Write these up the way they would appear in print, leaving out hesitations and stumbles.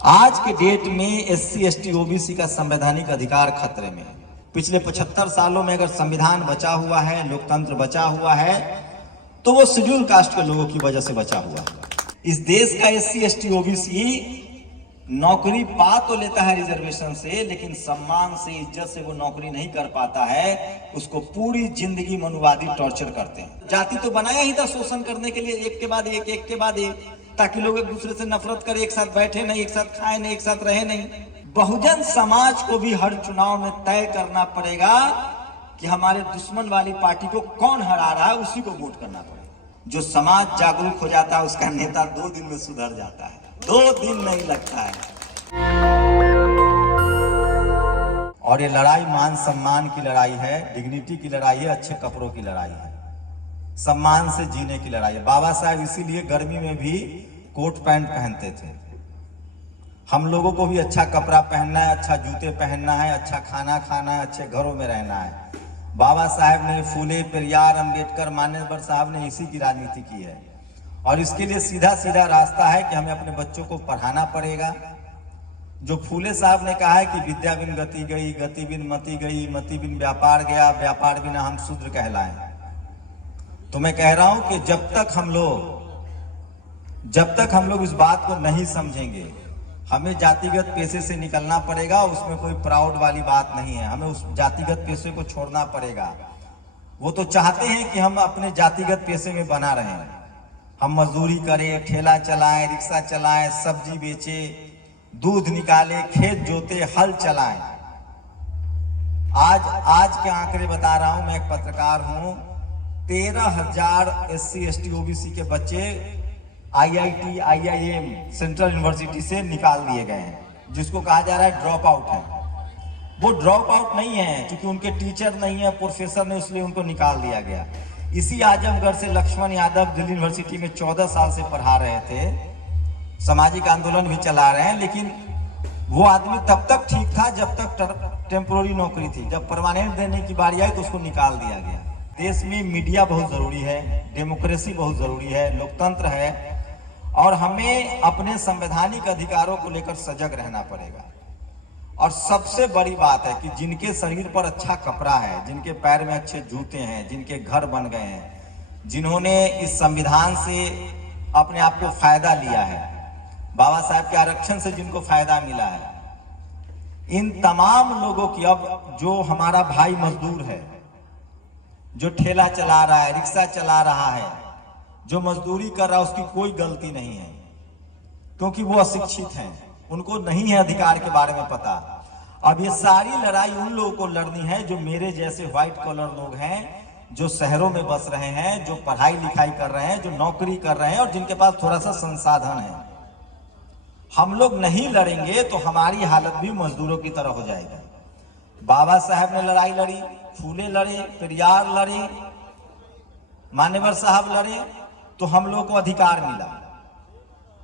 आज के डेट में एससी एसटी ओबीसी का संवैधानिक अधिकार खतरे में है। पिछले 75 सालों में अगर संविधान बचा हुआ है, लोकतंत्र बचा हुआ है, तो वो शेड्यूल कास्ट के लोगों की वजह से बचा हुआ है। इस देश का एससी एसटी ओबीसी नौकरी पा तो लेता है रिजर्वेशन से, लेकिन सम्मान से, इज्जत से वो नौकरी नहीं कर पाता है। उसको पूरी जिंदगी मनुवादी टॉर्चर करते हैं। जाति तो बनाया ही था शोषण करने के लिए, एक के बाद एक, एक के बाद एक, ताकि लोग एक दूसरे से नफरत करें, एक साथ बैठे नहीं, एक साथ खाए नहीं, एक साथ रहे नहीं। बहुजन समाज को भी हर चुनाव में तय करना पड़ेगा कि हमारे दुश्मन वाली पार्टी को कौन हरा रहा है, उसी को वोट करना पड़ेगा। जो समाज जागरूक हो जाता है उसका नेता 2 दिन में सुधर जाता है, 2 दिन नहीं लगता है। और ये लड़ाई मान सम्मान की लड़ाई है, डिग्निटी की लड़ाई है, अच्छे कपड़ों की लड़ाई है, सम्मान से जीने की लड़ाई है। बाबा साहब इसीलिए गर्मी में भी कोट पैंट पहनते थे। हम लोगों को भी अच्छा कपड़ा पहनना है, अच्छा जूते पहनना है, अच्छा खाना खाना है, अच्छे घरों में रहना है। बाबा साहब ने, फूले, पेरियार, अंबेडकर, मान्यवर साहब ने इसी की राजनीति की है। और इसके लिए सीधा सीधा रास्ता है कि हमें अपने बच्चों को पढ़ाना पड़ेगा। जो फूले साहब ने कहा है कि विद्या बिन गति गई, गति बिन मति गई, मति बिन व्यापार गया, व्यापार बिना हम शूद्र कहलाएं। तो मैं कह रहा हूं कि जब तक हम लोग इस बात को नहीं समझेंगे, हमें जातिगत पेशे से निकलना पड़ेगा। उसमें कोई प्राउड वाली बात नहीं है, हमें उस जातिगत पेशे को छोड़ना पड़ेगा। वो तो चाहते हैं कि हम अपने जातिगत पेशे में बना रहें, हम मजदूरी करें, ठेला चलाएं, रिक्शा चलाएं, सब्जी बेचे, दूध निकाले, खेत जोते, हल चलाएं। आज के आंकड़े बता रहा हूं, मैं एक पत्रकार हूं। 13,000 एससी एसटी ओबीसी के बच्चे आईआईटी, आईआईएम, सेंट्रल यूनिवर्सिटी से निकाल दिए गए हैं, जिसको कहा जा रहा है ड्रॉप आउट है। वो ड्रॉप आउट नहीं है क्योंकि उनके टीचर नहीं है, प्रोफेसर ने, इसलिए उनको निकाल दिया गया। इसी आजमगढ़ से लक्ष्मण यादव दिल्ली यूनिवर्सिटी में 14 साल से पढ़ा रहे थे, सामाजिक आंदोलन भी चला रहे हैं, लेकिन वो आदमी तब तक ठीक था जब तक टेम्पोररी नौकरी थी। जब परमानेंट देने की बारी आई तो उसको निकाल दिया गया। देश में मीडिया बहुत जरूरी है, डेमोक्रेसी बहुत जरूरी है, लोकतंत्र है, और हमें अपने संवैधानिक अधिकारों को लेकर सजग रहना पड़ेगा। और सबसे बड़ी बात है कि जिनके शरीर पर अच्छा कपड़ा है, जिनके पैर में अच्छे जूते हैं, जिनके घर बन गए हैं, जिन्होंने इस संविधान से अपने आप को फायदा लिया है, बाबा साहब के आरक्षण से जिनको फायदा मिला है, इन तमाम लोगों की, अब जो हमारा भाई मजदूर है, जो ठेला चला रहा है, रिक्शा चला रहा है, जो मजदूरी कर रहा है, उसकी कोई गलती नहीं है, क्योंकि वो अशिक्षित हैं, उनको नहीं है अधिकार के बारे में पता। अब ये सारी लड़ाई उन लोगों को लड़नी है जो मेरे जैसे व्हाइट कॉलर लोग हैं, जो शहरों में बस रहे हैं, जो पढ़ाई लिखाई कर रहे हैं, जो नौकरी कर रहे हैं, और जिनके पास थोड़ा सा संसाधन है। हम लोग नहीं लड़ेंगे तो हमारी हालत भी मजदूरों की तरह हो जाएगी। बाबा साहब ने लड़ाई लड़ी, फूले लड़े, पेरियार लड़े, मान्यवर साहब लड़े, तो हम लोग को अधिकार मिला।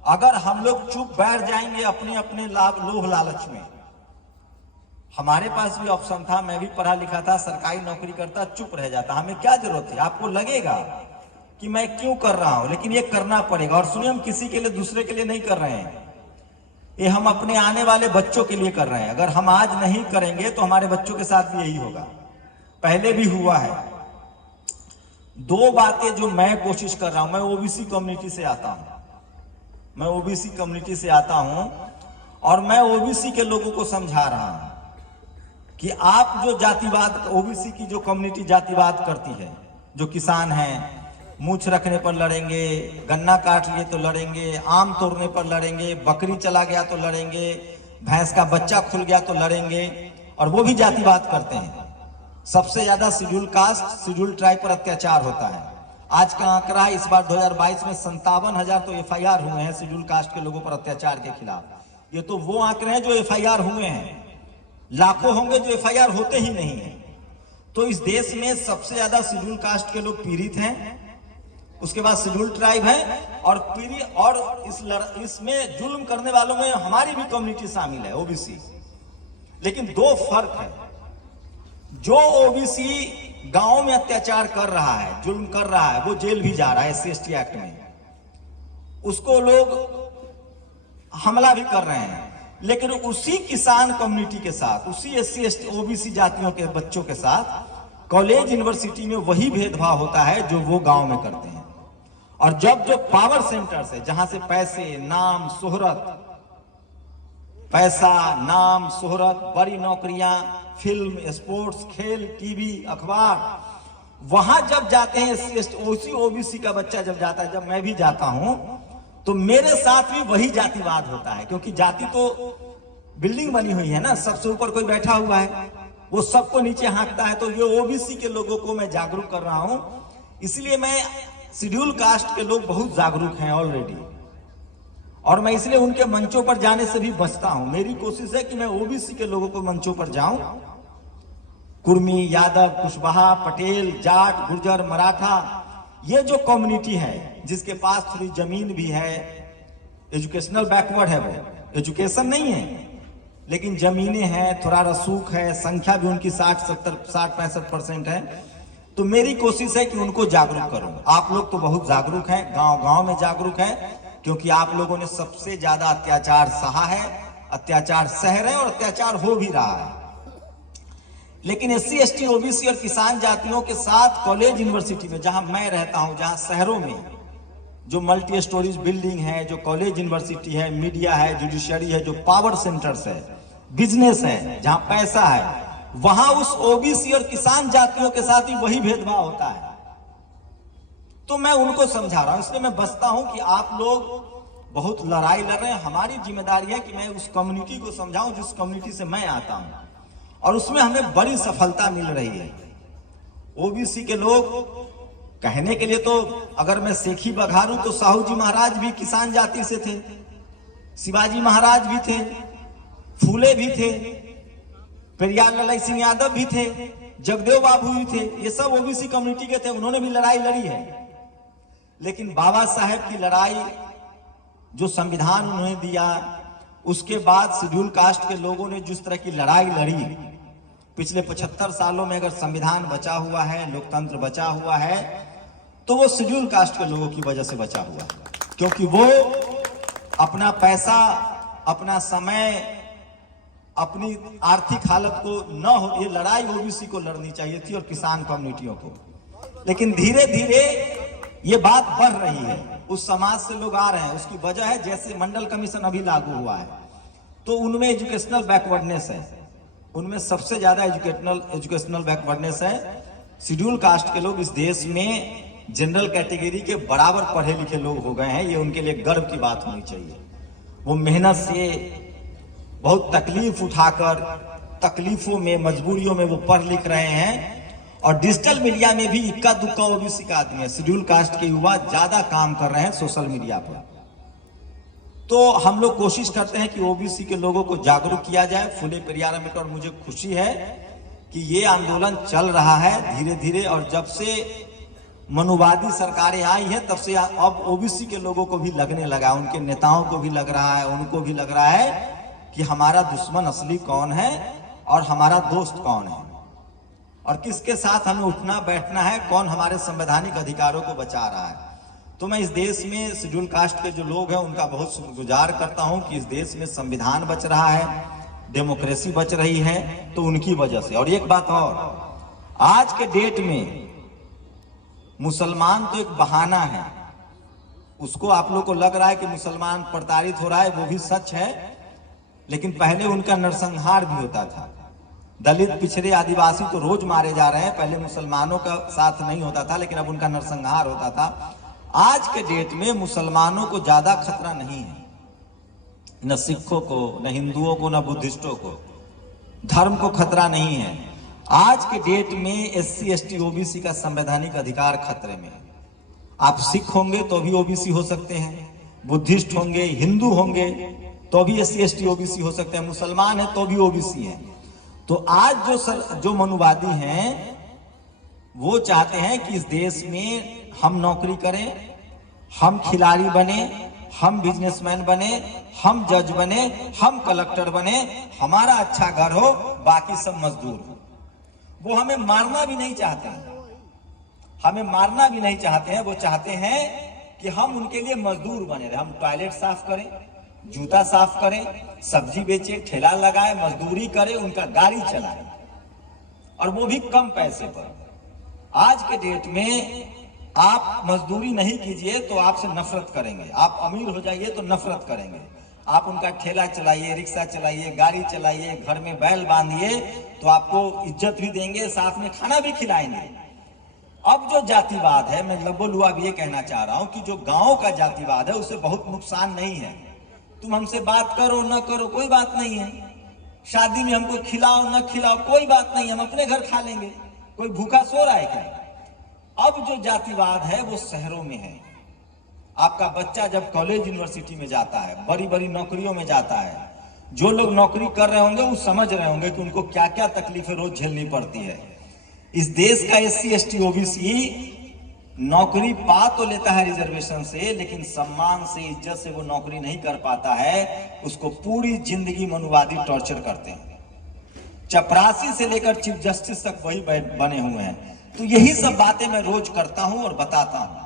अगर हम लोग चुप बैठ जाएंगे अपने अपने लोभ लालच में, हमारे पास भी ऑप्शन था, मैं भी पढ़ा लिखा था, सरकारी नौकरी करता, चुप रह जाता, हमें क्या जरूरत है। आपको लगेगा कि मैं क्यों कर रहा हूं, लेकिन ये करना पड़ेगा। और सुनिए, हम किसी के लिए, दूसरे के लिए नहीं कर रहे हैं, ये हम अपने आने वाले बच्चों के लिए कर रहे हैं। अगर हम आज नहीं करेंगे तो हमारे बच्चों के साथ भी यही होगा, पहले भी हुआ है। 2 बातें जो मैं कोशिश कर रहा हूं, मैं ओबीसी कम्युनिटी से आता हूं, मैं ओबीसी कम्युनिटी से आता हूं, और मैं ओबीसी के लोगों को समझा रहा हूं कि आप जो जातिवाद, ओबीसी की जो कम्युनिटी जातिवाद करती है, जो किसान हैं, मूछ रखने पर लड़ेंगे, गन्ना काट लिए तो लड़ेंगे, आम तोड़ने पर लड़ेंगे, बकरी चला गया तो लड़ेंगे, भैंस का बच्चा खुल गया तो लड़ेंगे, और वो भी जातिवाद करते हैं। सबसे ज्यादा शेड्यूल कास्ट, शेड्यूल ट्राइब पर अत्याचार होता है। आज का आंकड़ा है, इस बार 2022 में 57,000 तो एफआईआर हुए हैं शेड्यूल कास्ट के लोगों पर अत्याचार के खिलाफ। ये तो वो आंकड़े हैं जो एफआईआर हुए हैं, लाखों होंगे जो एफआईआर होते ही नहीं है। तो इस देश में सबसे ज्यादा शेड्यूल कास्ट के लोग पीड़ित हैं, उसके बाद शेड्यूल ट्राइब है, और इसमें जुल्म करने वालों में हमारी भी कम्युनिटी शामिल है, ओबीसी। लेकिन 2 फर्क है। जो ओबीसी गांव में अत्याचार कर रहा है, जुल्म कर रहा है, वो जेल भी जा रहा है एससी एसटी एक्ट में, उसको लोग हमला भी कर रहे हैं। लेकिन उसी किसान कम्युनिटी के साथ, उसी SC ST OBC जातियों के बच्चों के साथ कॉलेज यूनिवर्सिटी में वही भेदभाव होता है जो वो गांव में करते हैं। और जब जो पावर सेंटर्स है, जहां से पैसे, नाम, शोहरत, पैसा, नाम, शोहरत, बड़ी नौकरियां, फिल्म, स्पोर्ट्स, खेल, टीवी, अखबार, वहां जब जाते हैं SC ST OBC का बच्चा जब जाता है, जब मैं भी जाता हूं, तो मेरे साथ भी वही जातिवाद होता है। क्योंकि जाति तो बिल्डिंग बनी हुई है ना, सबसे ऊपर कोई बैठा हुआ है, वो सबको नीचे हाँकता है। तो ये OBC के लोगों को मैं जागरूक कर रहा हूं। इसलिए मैं, शेड्यूल कास्ट के लोग बहुत जागरूक हैं ऑलरेडी, और मैं इसलिए उनके मंचों पर जाने से भी बचता हूं। मेरी कोशिश है कि मैं OBC के लोगों को मंचों पर जाऊं। कुर्मी, यादव, कुशवाहा, पटेल, जाट, गुर्जर, मराठा, ये जो कम्युनिटी है जिसके पास थोड़ी जमीन भी है, एजुकेशनल बैकवर्ड है, वो एजुकेशन नहीं है लेकिन जमीनें हैं, थोड़ा रसूख है, संख्या भी उनकी 60-65% है, तो मेरी कोशिश है कि उनको जागरूक करूं। आप लोग तो बहुत जागरूक हैं, गांव गांव में जागरूक हैं, क्योंकि आप लोगों ने सबसे ज्यादा अत्याचार सहा है, अत्याचार सह रहे हैं और अत्याचार हो भी रहा है। लेकिन SC ST OBC और किसान जातियों के साथ कॉलेज यूनिवर्सिटी में, जहां मैं रहता हूं, जहां शहरों में जो मल्टी स्टोरीज बिल्डिंग है, जो कॉलेज यूनिवर्सिटी है, मीडिया है, जुडिशरी है, जो पावर सेंटर्स है, बिजनेस है, जहां पैसा है, वहां उस OBC और किसान जातियों के साथ ही वही भेदभाव होता है। तो मैं उनको समझा रहा हूं, इसलिए मैं बचता हूं कि आप लोग बहुत लड़ाई लड़ रहे हैं। हमारी जिम्मेदारी है कि मैं उस कम्युनिटी को समझाऊं जिस कम्युनिटी से मैं आता हूं, और उसमें हमें बड़ी सफलता मिल रही है। OBC के लोग, कहने के लिए तो अगर मैं सेखी बघारूं तो साहू जी महाराज भी किसान जाति से थे, शिवाजी महाराज भी थे, फूले भी थे, पेरियार ललाई सिंह यादव भी थे, जगदेव बाबू भी थे, ये सब OBC कम्युनिटी के थे, उन्होंने भी लड़ाई लड़ी है। लेकिन बाबा साहेब की लड़ाई, जो संविधान उन्होंने दिया, उसके बाद शेड्यूल कास्ट के लोगों ने जिस तरह की लड़ाई लड़ी, पिछले 75 सालों में अगर संविधान बचा हुआ है, लोकतंत्र बचा हुआ है, तो वो शेड्यूल कास्ट के लोगों की वजह से बचा हुआ है। क्योंकि वो अपना पैसा, अपना समय, अपनी आर्थिक हालत को न हो, ये लड़ाई OBC को लड़नी चाहिए थी और किसान कम्युनिटियों को। लेकिन धीरे धीरे ये बात बढ़ रही है, उस समाज से लोग आ रहे हैं। उसकी वजह है, जैसे मंडल कमीशन अभी लागू हुआ है, तो उनमें एजुकेशनल बैकवर्डनेस है, उनमें सबसे ज्यादा एजुकेशनल बैकवर्डनेस है। शेड्यूल कास्ट के लोग इस देश में जनरल कैटेगरी के बराबर पढ़े लिखे लोग हो गए हैं, ये उनके लिए गर्व की बात होनी चाहिए। वो मेहनत से, बहुत तकलीफ उठाकर, तकलीफों में, मजबूरियों में वो पढ़ लिख रहे हैं। और डिजिटल मीडिया में भी इक्का दुक्का OBC का आदमी है, शेड्यूल कास्ट के युवा ज्यादा काम कर रहे हैं सोशल मीडिया पर। तो हम लोग कोशिश करते हैं कि OBC के लोगों को जागरूक किया जाए। फुले पेरियार अम्बेडकर, और मुझे खुशी है कि ये आंदोलन चल रहा है धीरे धीरे, और जब से मनुवादी सरकारें आई है तब से अब OBC के लोगों को भी लगने लगा, उनके नेताओं को भी लग रहा है, उनको भी लग रहा है कि हमारा दुश्मन असली कौन है और हमारा दोस्त कौन है, और किसके साथ हमें उठना बैठना है, कौन हमारे संवैधानिक अधिकारों को बचा रहा है। तो मैं इस देश में शेड्यूल कास्ट के जो लोग हैं उनका बहुत शुक्रगुजार करता हूं कि इस देश में संविधान बच रहा है, डेमोक्रेसी बच रही है, तो उनकी वजह से। और एक बात और, आज के डेट में मुसलमान तो एक बहाना है, उसको आप लोग को लग रहा है कि मुसलमान प्रताड़ित हो रहा है, वो भी सच है, लेकिन पहले उनका नरसंहार भी होता था। दलित, पिछड़े, आदिवासी तो रोज मारे जा रहे हैं, पहले मुसलमानों का साथ नहीं होता था, लेकिन अब उनका नरसंहार होता था। आज के डेट में मुसलमानों को ज्यादा खतरा नहीं है, न सिखों को, न हिंदुओं को, न बुद्धिस्टों को, धर्म को खतरा नहीं है। आज के डेट में SC ST OBC का संवैधानिक अधिकार खतरे में है। आप सिख होंगे तो भी OBC हो सकते हैं, बुद्धिस्ट होंगे, हिंदू होंगे तो भी SC ST OBC हो सकते हैं, मुसलमान है तो भी OBC है। तो आज जो मनुवादी हैं वो चाहते हैं कि इस देश में हम नौकरी करें, हम खिलाड़ी बने, हम बिजनेसमैन बने, हम जज बने, हम कलेक्टर बने, हमारा अच्छा घर हो, बाकी सब मजदूर हो। वो हमें मारना भी नहीं चाहते हैं, हमें मारना भी नहीं चाहते हैं। वो चाहते हैं कि हम उनके लिए मजदूर बने रहे। हम टॉयलेट साफ करें, जूता साफ करें, सब्जी बेचे, ठेला लगाए, मजदूरी करे, उनका गाड़ी चलाए, और वो भी कम पैसे पर। आज के डेट में आप मजदूरी नहीं कीजिए तो आपसे नफरत करेंगे, आप अमीर हो जाइए तो नफरत करेंगे। आप उनका ठेला चलाइए, रिक्शा चलाइए, गाड़ी चलाइए, घर में बैल बांधिए तो आपको इज्जत भी देंगे, साथ में खाना भी खिलाएंगे। अब जो जातिवाद है, मैं लबोलुआ भी ये कहना चाह रहा हूं कि जो गांव का जातिवाद है उससे बहुत नुकसान नहीं है। तुम हमसे बात करो न करो कोई बात नहीं है, शादी में हमको खिलाओ न खिलाओ कोई बात नहीं, हम अपने घर खा लेंगे, कोई भूखा सो रहा है क्या? अब जो जातिवाद है वो शहरों में है। आपका बच्चा जब कॉलेज यूनिवर्सिटी में जाता है, बड़ी बड़ी नौकरियों में जाता है, जो लोग नौकरी कर रहे होंगे वो समझ रहे होंगे कि उनको क्या क्या तकलीफें रोज झेलनी पड़ती है। इस देश का SC ST OBC नौकरी पा तो लेता है रिजर्वेशन से, लेकिन सम्मान से, इज्जत से वो नौकरी नहीं कर पाता है। उसको पूरी जिंदगी मनुवादी टॉर्चर करते हैं। चपरासी से लेकर चीफ जस्टिस तक वही बने हुए हैं। तो यही सब बातें मैं रोज करता हूं और बताता हूं,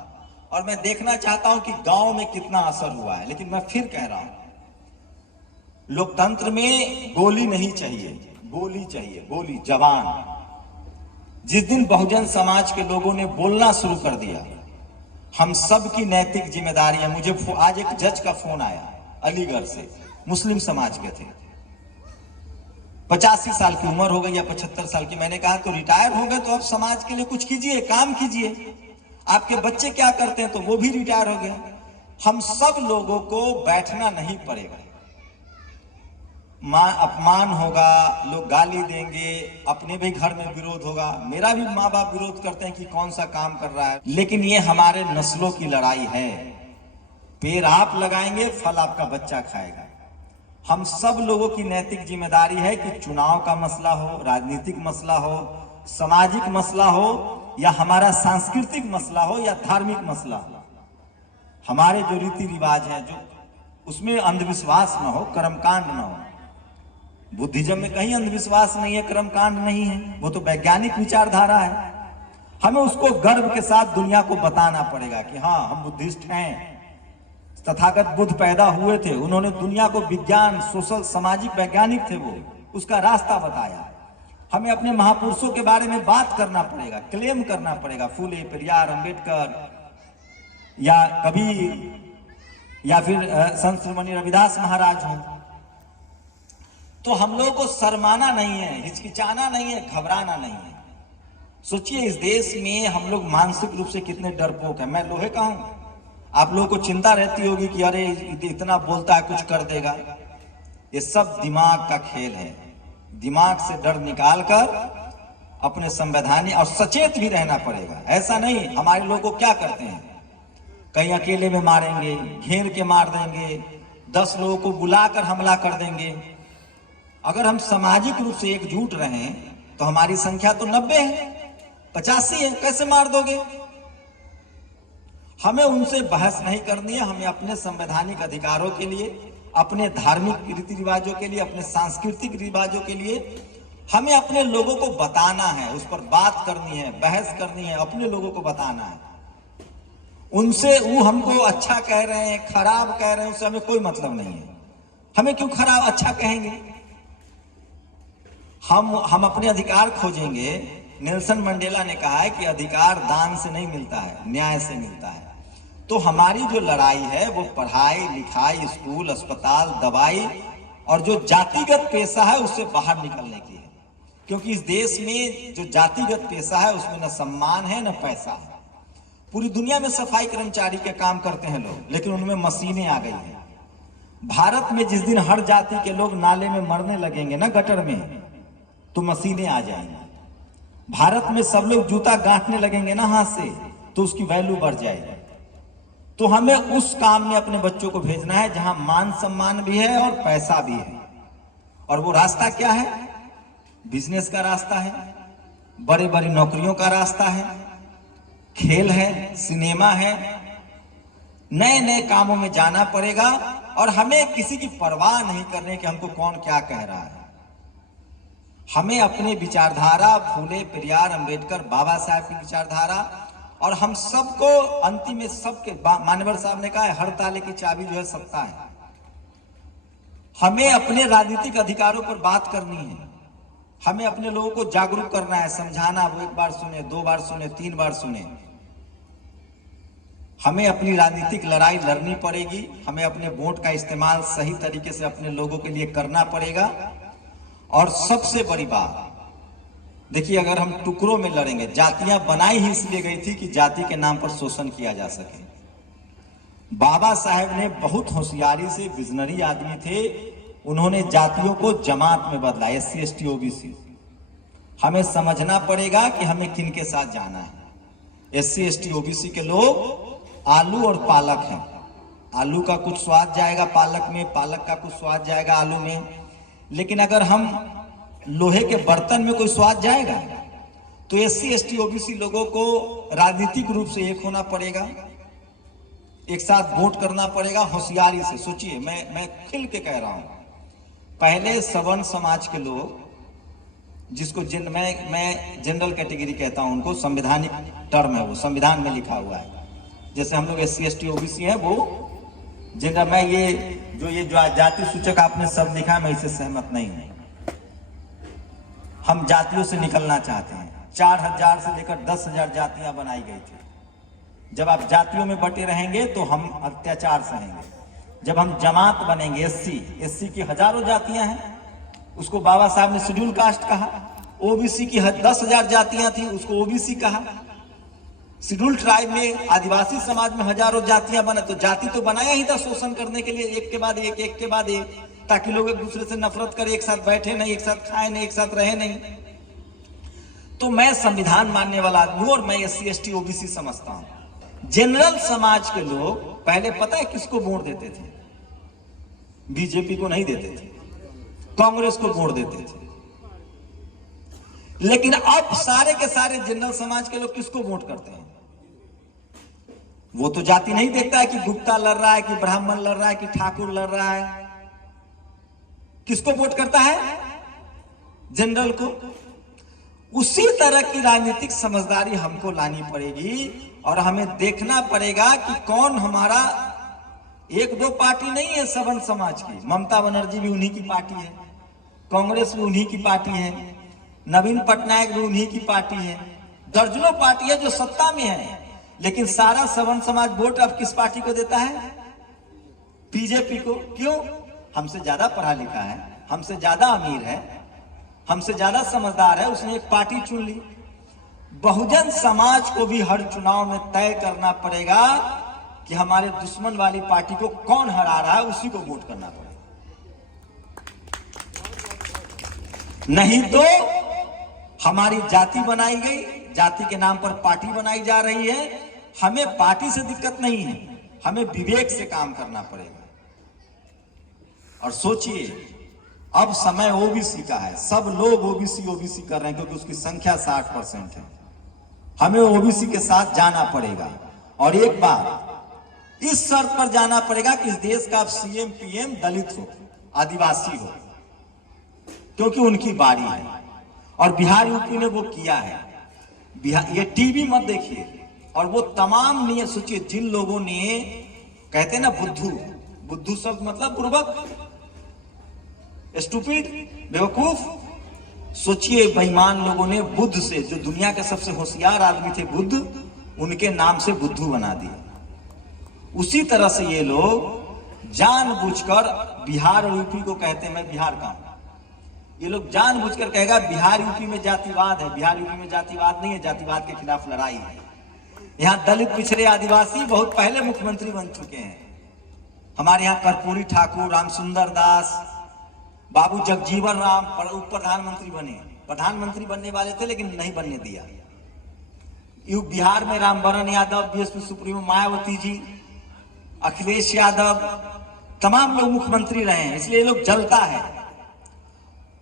और मैं देखना चाहता हूं कि गांव में कितना असर हुआ है। लेकिन मैं फिर कह रहा हूं, लोकतंत्र में गोली नहीं चाहिए, बोली चाहिए, बोली, जवान। जिस दिन बहुजन समाज के लोगों ने बोलना शुरू कर दिया, हम सब की नैतिक जिम्मेदारी है। मुझे आज एक जज का फोन आया अलीगढ़ से, मुस्लिम समाज के थे, 85 साल की उम्र हो गई या 75 साल की। मैंने कहा तो रिटायर हो गए तो अब समाज के लिए कुछ कीजिए, काम कीजिए। आपके बच्चे क्या करते हैं? तो वो भी रिटायर हो गए। हम सब लोगों को बैठना नहीं पड़ेगा, अपमान होगा, लोग गाली देंगे, अपने भी घर में विरोध होगा। मेरा भी माँ बाप विरोध करते हैं कि कौन सा काम कर रहा है, लेकिन ये हमारे नस्लों की लड़ाई है। पेड़ आप लगाएंगे, फल आपका बच्चा खाएगा। हम सब लोगों की नैतिक जिम्मेदारी है कि चुनाव का मसला हो, राजनीतिक मसला हो, सामाजिक मसला हो, या हमारा सांस्कृतिक मसला हो, या धार्मिक मसला हो, हमारे जो रीति रिवाज है जो उसमें अंधविश्वास न हो, कर्मकांड न हो। बुद्धिज्म में कहीं अंधविश्वास नहीं है, कर्मकांड नहीं है, वो तो वैज्ञानिक विचारधारा है। हमें उसको गर्व के साथ दुनिया को बताना पड़ेगा कि हाँ, हम बुद्धिस्ट हैं। तथागत बुद्ध पैदा हुए थे, उन्होंने दुनिया को विज्ञान, सोशल, सामाजिक वैज्ञानिक थे, वो उसका रास्ता बताया। हमें अपने महापुरुषों के बारे में बात करना पड़ेगा, क्लेम करना पड़ेगा, फूले, पेरियार, अंबेडकर, या कबीर, या फिर संत श्रीमनी रविदास महाराज हों। तो हम लोगों को शर्माना नहीं है, हिचकिचाना नहीं है, घबराना नहीं है। सोचिए इस देश में हम लोग मानसिक रूप से कितने डरपोक हैं। मैं लोहे का हूं, आप लोगों को चिंता रहती होगी कि अरे इतना बोलता है, कुछ कर देगा। ये सब दिमाग का खेल है। दिमाग से डर निकालकर अपने संवैधानिक और सचेत भी रहना पड़ेगा। ऐसा नहीं, हमारे लोग को क्या करते हैं, कहीं अकेले में मारेंगे, घेर के मार देंगे, 10 लोगों को बुलाकर हमला कर देंगे। अगर हम सामाजिक रूप से एकजुट रहें तो हमारी संख्या तो 90 है, 85 है, कैसे मार दोगे? हमें उनसे बहस नहीं करनी है। हमें अपने संवैधानिक अधिकारों के लिए, अपने धार्मिक रीति रिवाजों के लिए, अपने सांस्कृतिक रिवाजों के लिए हमें अपने लोगों को बताना है, उस पर बात करनी है, बहस करनी है, अपने लोगों को बताना है। उनसे वो हमको अच्छा कह रहे हैं, खराब कह रहे हैं, उससे हमें कोई मतलब नहीं है। हमें क्यों खराब अच्छा कहेंगे? हम अपने अधिकार खोजेंगे। नेल्सन मंडेला ने कहा है कि अधिकार दान से नहीं मिलता है, न्याय से मिलता है। तो हमारी जो लड़ाई है वो पढ़ाई लिखाई, स्कूल, अस्पताल, दवाई और जो जातिगत पेशा है उससे बाहर निकलने की है। क्योंकि इस देश में जो जातिगत पेशा है उसमें न सम्मान है न पैसा है। पूरी दुनिया में सफाई कर्मचारी के काम करते हैं लोग, लेकिन उनमें मशीनें आ गई हैं। भारत में जिस दिन हर जाति के लोग नाले में मरने लगेंगे ना, गटर में, तो मशीनें आ जाएंगी। भारत में सब लोग जूता गांठने लगेंगे ना हाथ से, तो उसकी वैल्यू बढ़ जाएगी। तो हमें उस काम में अपने बच्चों को भेजना है जहां मान सम्मान भी है और पैसा भी है। और वो रास्ता क्या है? बिजनेस का रास्ता है, बड़े बड़ी नौकरियों का रास्ता है, खेल है, सिनेमा है। नए नए कामों में जाना पड़ेगा और हमें किसी की परवाह नहीं करने कि हमको कौन क्या कह रहा है। हमें अपनी विचारधारा, फूले, पेरियार, अंबेडकर, बाबा साहब की विचारधारा, और हम सबको अंतिम में सबके, मानवर साहब ने कहा है हर ताले की चाबी जो है सत्ता है। हमें अपने राजनीतिक अधिकारों पर बात करनी है, हमें अपने लोगों को जागरूक करना है, समझाना। वो एक बार सुने, 2 बार सुने, 3 बार सुने। हमें अपनी राजनीतिक लड़ाई लड़नी पड़ेगी, हमें अपने वोट का इस्तेमाल सही तरीके से अपने लोगों के लिए करना पड़ेगा। और सबसे बड़ी बात देखिए, अगर हम टुकड़ों में लड़ेंगे, जातियां बनाई ही इसलिए गई थी कि जाति के नाम पर शोषण किया जा सके। बाबा साहेब ने बहुत होशियारी से, विजनरी आदमी थे, उन्होंने जातियों को जमात में बदला, SC ST OBC। हमें समझना पड़ेगा कि हमें किन के साथ जाना है। SC ST OBC के लोग आलू और पालक हैं। आलू का कुछ स्वाद जाएगा पालक में, पालक का कुछ स्वाद जाएगा आलू में। लेकिन अगर हम लोहे के बर्तन में कोई स्वाद जाएगा, तो SC ST OBC लोगों को राजनीतिक रूप से एक होना पड़ेगा, एक साथ वोट करना पड़ेगा, होशियारी से। सोचिए, मैं खिल के कह रहा हूं, पहले सवर्ण समाज के लोग, जिसको मैं जनरल कैटेगरी कहता हूं, उनको संवैधानिक टर्म है, वो संविधान में लिखा हुआ है। जैसे हम लोग SC ST OBC हैं, वो जनरल। मैं ये जो जाति सूचक आपने सब लिखा है, मैं इससे सहमत नहीं हूं। हम जातियों से निकलना चाहते हैं। 4000 से लेकर 10,000 जातियां बनाई गई थी। जब आप जातियों में बटे रहेंगे तो हम अत्याचार सहेंगे। जब हम जमात बनेंगे, SC की हजारों जातियां हैं, उसको बाबा साहब ने शेड्यूल कास्ट कहा। OBC की 10,000 जातियां थी, उसको OBC कहा। शेड्यूल ट्राइब में, आदिवासी समाज में हजारों जातियां बने। तो जाति तो बनाया ही था शोषण करने के लिए, एक के बाद एक, एक के बाद एक, ताकि लोग एक दूसरे से नफरत करें, एक साथ बैठे नहीं, एक साथ खाए नहीं, एक साथ रहे नहीं। तो मैं संविधान मानने वाला आदमी हूं और मैं SC ST OBC समझता हूं। जनरल समाज के लोग पहले पता है किसको वोट देते थे? बीजेपी को नहीं देते थे, कांग्रेस को वोट देते थे। लेकिन अब सारे के सारे जनरल समाज के लोग किसको वोट करते हैं? वो तो जाति नहीं देखता है कि गुप्ता लड़ रहा है, कि ब्राह्मण लड़ रहा है, कि ठाकुर लड़ रहा है। किसको वोट करता है? जनरल को। उसी तरह की राजनीतिक समझदारी हमको लानी पड़ेगी और हमें देखना पड़ेगा कि कौन हमारा, 1-2 पार्टी नहीं है सवर्ण समाज की। ममता बनर्जी भी उन्हीं की पार्टी है, कांग्रेस भी उन्हीं की पार्टी है, नवीन पटनायक भी उन्हीं की पार्टी है। दर्जनों पार्टी है जो सत्ता में है, लेकिन सारा सवर्ण समाज वोट अब किस पार्टी को देता है? बीजेपी को। क्यों? हमसे ज्यादा पढ़ा लिखा है, हमसे ज्यादा अमीर है, हमसे ज्यादा समझदार है, उसने एक पार्टी चुन ली। बहुजन समाज को भी हर चुनाव में तय करना पड़ेगा कि हमारे दुश्मन वाली पार्टी को कौन हरा रहा है, उसी को वोट करना पड़ेगा। नहीं तो हमारी जाति बनाई गई, जाति के नाम पर पार्टी बनाई जा रही है। हमें पार्टी से दिक्कत नहीं है, हमें विवेक से काम करना पड़ेगा। और सोचिए, अब समय OBC का है, सब लोग OBC कर रहे हैं क्योंकि उसकी संख्या 60% है। हमें OBC के साथ जाना पड़ेगा। और एक बात, इस शर्त पर जाना पड़ेगा कि इस देश का CM PM दलित हो, आदिवासी हो, क्योंकि उनकी बारी है। और बिहार यूपी ने वो किया है। ये टीवी मत देखिए। और वो तमाम नहीं, सोचिए, जिन लोगों ने, कहते हैं ना बुद्धू शब्द मतलब बुर्बक, स्टूपिड, बेवकूफ। सोचिए, बेईमान लोगों ने बुद्ध से, जो दुनिया के सबसे होशियार आदमी थे बुद्ध, उनके नाम से बुद्धू बना दिया। उसी तरह से ये लोग जानबूझकर बिहार और यूपी को कहते हैं, मैं बिहार का हूं, ये लोग जानबूझकर कहेगा बिहार यूपी में जातिवाद है। बिहार यूपी में जातिवाद नहीं है, जातिवाद के खिलाफ लड़ाई है। यहाँ दलित, पिछड़े, आदिवासी बहुत पहले मुख्यमंत्री बन चुके हैं। हमारे यहाँ कर्पूरी ठाकुर, रामसुंदर दास, बाबू जगजीवन राम उप प्रधानमंत्री बने। प्रधानमंत्री बनने वाले थे लेकिन नहीं बनने दिया। बिहार में रामवरण यादव, BSP सुप्रीमो मायावती जी, अखिलेश यादव, तमाम लोग मुख्यमंत्री रहे हैं, इसलिए लोग जलता है।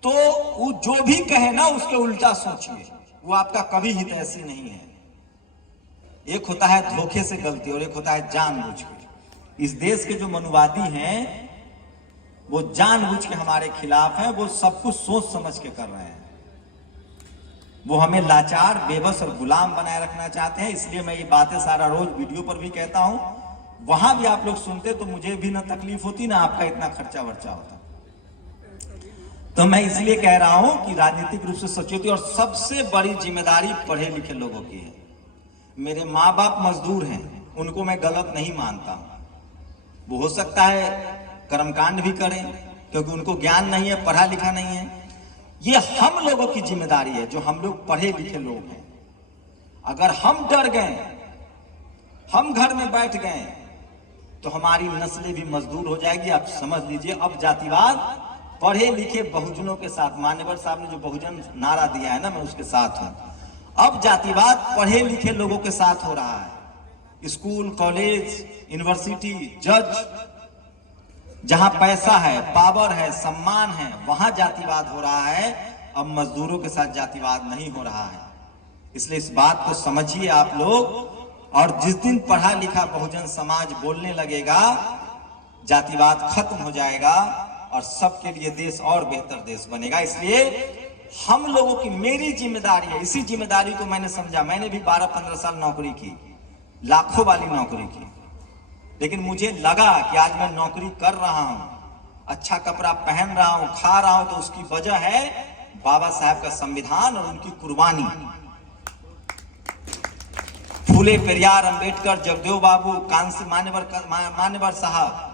तो वो जो भी कहे ना, उसके उल्टा सोचिए, वो आपका कभी हितैषी नहीं है। एक होता है धोखे से गलती और एक होता है जानबूझकर। इस देश के जो मनुवादी हैं, वो जानबूझ के हमारे खिलाफ हैं। वो सब कुछ सोच समझ के कर रहे हैं। वो हमें लाचार, बेबस और गुलाम बनाए रखना चाहते हैं। इसलिए मैं ये बातें सारा रोज वीडियो पर भी कहता हूं। वहां भी आप लोग सुनते तो मुझे भी ना तकलीफ होती, ना आपका इतना खर्चा वर्चा होता। तो मैं इसलिए कह रहा हूं कि राजनीतिक रूप से सचेत, और सबसे बड़ी जिम्मेदारी पढ़े लिखे लोगों की है। मेरे माँ बाप मजदूर हैं, उनको मैं गलत नहीं मानता। वो हो सकता है कर्मकांड भी करें क्योंकि उनको ज्ञान नहीं है, पढ़ा लिखा नहीं है। ये हम लोगों की जिम्मेदारी है जो हम लोग पढ़े लिखे लोग हैं। अगर हम डर गए, हम घर में बैठ गए, तो हमारी नस्लें भी मजदूर हो जाएगी। आप समझ लीजिए, अब जातिवाद पढ़े लिखे बहुजनों के साथ, मान्यवर साहब ने जो बहुजन नारा दिया है ना, मैं उसके साथ हूं। अब जातिवाद पढ़े लिखे लोगों के साथ हो रहा है। स्कूल, कॉलेज, यूनिवर्सिटी, जज, जहां पैसा है, पावर है, सम्मान है, वहां जातिवाद हो रहा है। अब मजदूरों के साथ जातिवाद नहीं हो रहा है। इसलिए इस बात को समझिए आप लोग। और जिस दिन पढ़ा लिखा बहुजन समाज बोलने लगेगा, जातिवाद खत्म हो जाएगा और सबके लिए देश और बेहतर देश बनेगा। इसलिए हम लोगों की, मेरी जिम्मेदारी है। इसी जिम्मेदारी को मैंने समझा। मैंने भी 12-15 साल नौकरी की, लाखों वाली नौकरी की, लेकिन मुझे लगा कि आज मैं नौकरी कर रहा हूं, अच्छा कपड़ा पहन रहा हूं, खा रहा हूं, तो उसकी वजह है बाबा साहब का संविधान और उनकी कुर्बानी। फूले पेरियार, अंबेडकर, जगदेव बाबू, कांसी मान्यवर साहब,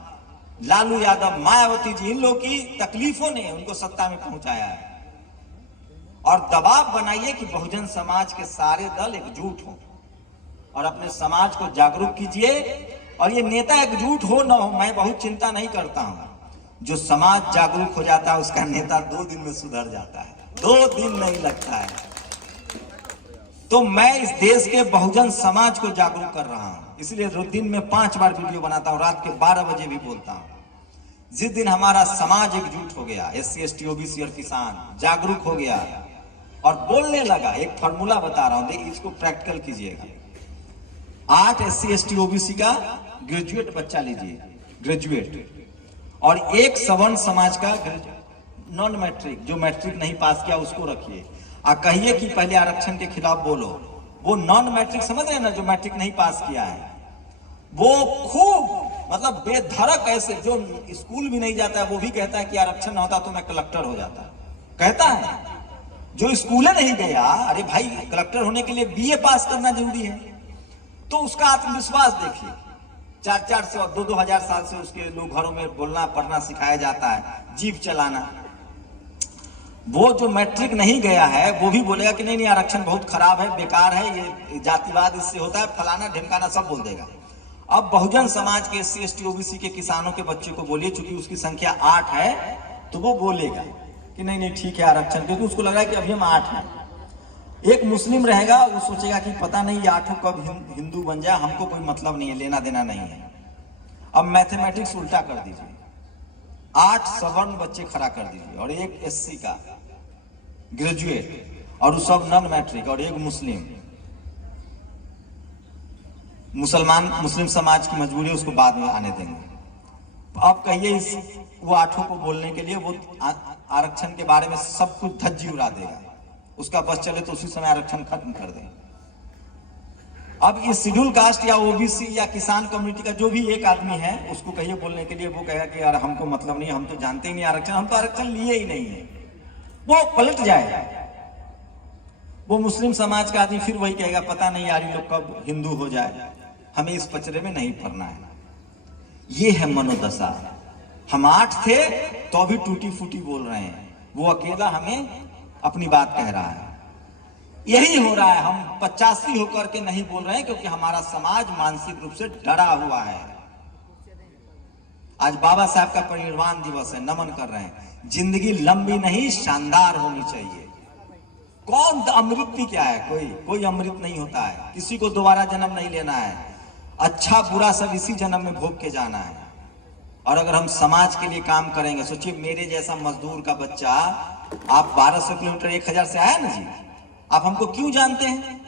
लालू यादव, मायावती जी, इन लोगों की तकलीफों ने उनको सत्ता में पहुंचाया है। और दबाव बनाइए कि बहुजन समाज के सारे दल एकजुट हों और अपने समाज को जागरूक कीजिए। और ये नेता एकजुट हो ना हो, मैं बहुत चिंता नहीं करता हूं। जो समाज जागरूक हो जाता है उसका नेता 2 दिन में सुधर जाता है, 2 दिन नहीं लगता है। तो मैं इस देश के बहुजन समाज को जागरूक कर रहा हूं, इसलिए दिन में 5 बार वीडियो बनाता हूं, रात के 12 बजे भी बोलता हूं। जिस दिन हमारा समाज एकजुट हो गया, SC ST OBC और किसान जागरूक हो गया और बोलने लगा, एक फॉर्मूला बता रहा हूं, देखिए इसको प्रैक्टिकल कीजिएगा। 8 SC ST OBC का ग्रेजुएट बच्चा लीजिए, ग्रेजुएट, और 1 सवर्ण समाज का नॉन मैट्रिक, जो मैट्रिक नहीं पास किया उसको रखिए। और कहिए कि पहले आरक्षण के खिलाफ बोलो। वो नॉन मैट्रिक समझ रहे हैं ना, जो मैट्रिक नहीं पास किया है, वो खूब मतलब बेधड़क, ऐसे जो स्कूल भी नहीं जाता है वो भी कहता है कि आरक्षण होता तो मैं कलेक्टर हो जाता, कहता है। जो स्कूल नहीं गया, अरे भाई कलेक्टर होने के लिए BA पास करना जरूरी है, तो उसका आत्मविश्वास देखिए। 4-4 से और 2-2 हजार साल से उसके लोग घरों में बोलना पढ़ना सिखाया जाता है, जीप चलाना। वो जो मैट्रिक नहीं गया है वो भी बोलेगा कि नहीं आरक्षण बहुत खराब है, बेकार है, ये जातिवाद इससे होता है, फलाना ढिमकाना सब बोल देगा। अब बहुजन समाज के SC ST OBC के किसानों के बच्चे को बोलिए, चूंकि उसकी संख्या 8 है, तो वो बोलेगा कि नहीं ठीक है आरक्षण, क्योंकि उसको लग रहा है कि अभी हम 8 हैं। एक मुस्लिम रहेगा, वो सोचेगा कि पता नहीं ये 8 कब हिंदू बन जाए, हमको कोई मतलब नहीं है, लेना देना नहीं है। अब मैथमेटिक्स उल्टा कर दीजिए, 8 सवर्ण बच्चे खड़ा कर दीजिए और एक SC का ग्रेजुएट, और सब नॉन मैट्रिक, और एक मुसलमान समाज की मजबूरी है, उसको बाद में आने देंगे। अब कहिए वो 8 को बोलने के लिए वो आरक्षण के बारे में सब कुछ धज्जी उड़ा देगा, उसका बस चले तो उसी समय आरक्षण खत्म कर दें। अब इस शेड्यूल कास्ट या OBC या किसान कम्युनिटी का जो भी एक आदमी है, उसको कहिए बोलने के लिए, वो कहेगा कि यार हमको मतलब नहीं, हम तो जानते ही नहीं आरक्षण, हम तो आरक्षण लिए ही नहीं है, वो पलट जाएगा। वो मुस्लिम समाज का आदमी फिर वही कहेगा पता नहीं यार ये लोग कब हिंदू हो जाए, हमें इस पचड़े में नहीं पड़ना है। ये है मनोदशा। हम 8 थे तो अभी टूटी फूटी बोल रहे हैं, वो अकेला हमें अपनी बात कह रहा है। यही हो रहा है, हम 85 होकर के नहीं बोल रहे हैं, क्योंकि हमारा समाज मानसिक रूप से डरा हुआ है। आज बाबा साहब का परिनिर्वाण दिवस है, नमन कर रहे हैं। जिंदगी लंबी नहीं शानदार होनी चाहिए। कौन अमृत भी क्या है, कोई अमृत नहीं होता है, किसी को दोबारा जन्म नहीं लेना है, अच्छा बुरा सब इसी जन्म में भोग के जाना है। और अगर हम समाज के लिए काम करेंगे, सोचिए मेरे जैसा मजदूर का बच्चा, आप 1200 किलोमीटर 1000 से आया ना जी, आप हमको क्यों जानते हैं?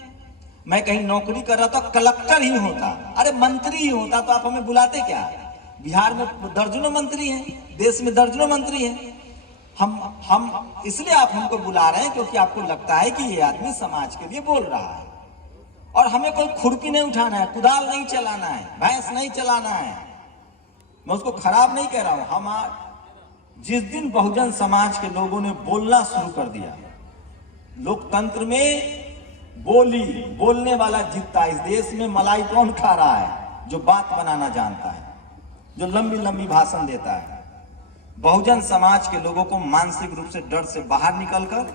मैं कहीं नौकरी कर रहा था, कलेक्टर ही होता, अरे मंत्री ही होता, तो आप हमें बुलाते क्या? बिहार में दर्जनों मंत्री हैं, देश में दर्जनों मंत्री हैं। हम इसलिए आप हमको बुला रहे हैं क्योंकि आपको लगता है कि ये आदमी समाज के लिए बोल रहा है। और हमें कोई खुरपी नहीं उठाना है, कुदाल नहीं चलाना है, भैंस नहीं चलाना है। मैं उसको खराब नहीं कह रहा हूं। जिस दिन बहुजन समाज के लोगों ने बोलना शुरू कर दिया, लोकतंत्र में बोलने वाला जीतता है। इस देश में मलाई कौन खा रहा है? जो बात बनाना जानता है, जो लंबी लंबी भाषण देता है। बहुजन समाज के लोगों को मानसिक रूप से डर से बाहर निकलकर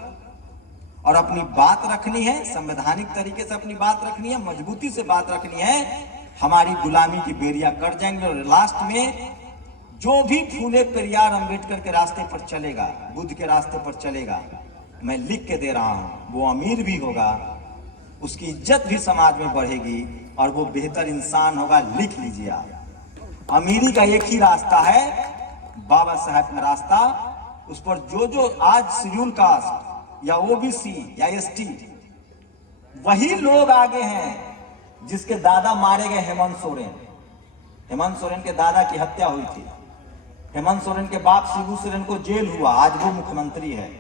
और अपनी बात रखनी है, संवैधानिक तरीके से अपनी बात रखनी है, मजबूती से बात रखनी है। हमारी गुलामी की बेड़ियां कट जाएंगे और लास्ट में जो भी फूले पेरियार अंबेडकर के रास्ते पर चलेगा, बुद्ध के रास्ते पर चलेगा, मैं लिख के दे रहा हूं, वो अमीर भी होगा, उसकी इज्जत भी समाज में बढ़ेगी और वो बेहतर इंसान होगा। लिख लीजिए आप, अमीरी का एक ही रास्ता है, बाबा साहब का रास्ता। उस पर जो आज शेड्यूल कास्ट या ओबीसी या एसटी, वही लोग आगे हैं जिसके दादा मारे गए। हेमंत सोरेन के दादा की हत्या हुई थी। हेमंत सोरेन के बाप शिबू सोरेन को जेल हुआ, आज वो मुख्यमंत्री है।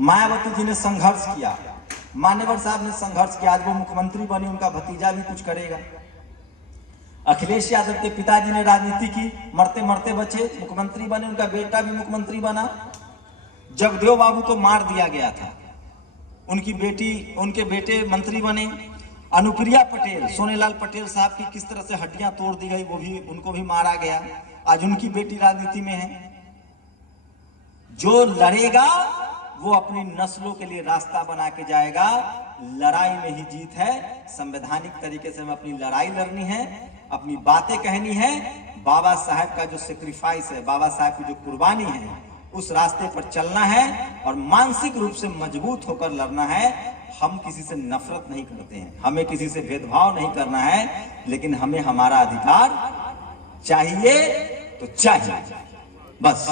मायावती जी ने संघर्ष किया, मान्यवर साहब ने संघर्ष किया, आज वो मुख्यमंत्री बनी, उनका भतीजा भी कुछ करेगा। अखिलेश यादव के पिताजी ने राजनीति की, मरते मरते बचे, मुख्यमंत्री बने, उनका बेटा भी मुख्यमंत्री बना। जगदेव बाबू को मार दिया गया था, उनके बेटे मंत्री बने। अनुप्रिया पटेल, सोनेलाल पटेल साहब की किस तरह से हड्डियां तोड़ दी गई, उनको भी मारा गया, आज उनकी बेटी राजनीति में है। जो लड़ेगा वो अपनी नस्लों के लिए रास्ता बना के जाएगा। लड़ाई में ही जीत है। संवैधानिक तरीके से हमें अपनी लड़ाई लड़नी है, अपनी बातें कहनी है। बाबा साहब का जो सेक्रीफाइस है, बाबा साहब की जो कुर्बानी है, उस रास्ते पर चलना है और मानसिक रूप से मजबूत होकर लड़ना है। हम किसी से नफरत नहीं करते हैं, हमें किसी से भेदभाव नहीं करना है, लेकिन हमें हमारा अधिकार चाहिए तो चाहिए, बस।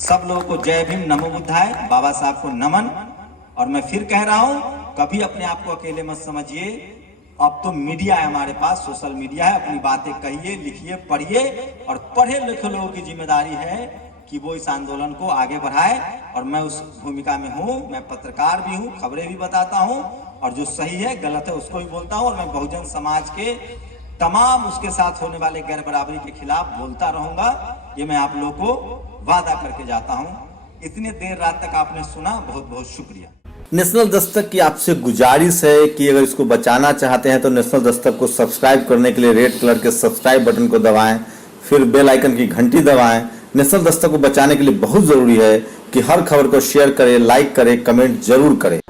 सब लोगों को जय भीम, नमो बुद्धाय, बाबा साहब को नमन। और मैं फिर कह रहा हूं, कभी अपने आप को अकेले मत समझिए। अब तो मीडिया है हमारे पास, सोशल मीडिया है, अपनी बातें कहिए, लिखिए, पढ़िए। और पढ़े लिखे लोगों की जिम्मेदारी है कि वो इस आंदोलन को आगे बढ़ाए, और मैं उस भूमिका में हूं। मैं पत्रकार भी हूं, खबरें भी बताता हूं, और जो सही है गलत है उसको भी बोलता हूं। और मैं बहुजन समाज के तमाम उसके साथ होने वाले गैर बराबरी के खिलाफ बोलता रहूंगा। ये मैं आप लोगों को वादा करके जाता हूं। इतने देर रात तक आपने सुना, बहुत बहुत शुक्रिया। नेशनल दस्तक की आपसे गुजारिश है कि अगर इसको बचाना चाहते हैं तो नेशनल दस्तक को सब्सक्राइब करने के लिए रेड कलर के सब्सक्राइब बटन को दबाएं, फिर बेल आइकन की घंटी दबाएं। नेशनल दस्तक को बचाने के लिए बहुत जरूरी है कि हर खबर को शेयर करें, लाइक करें, कमेंट जरूर करें।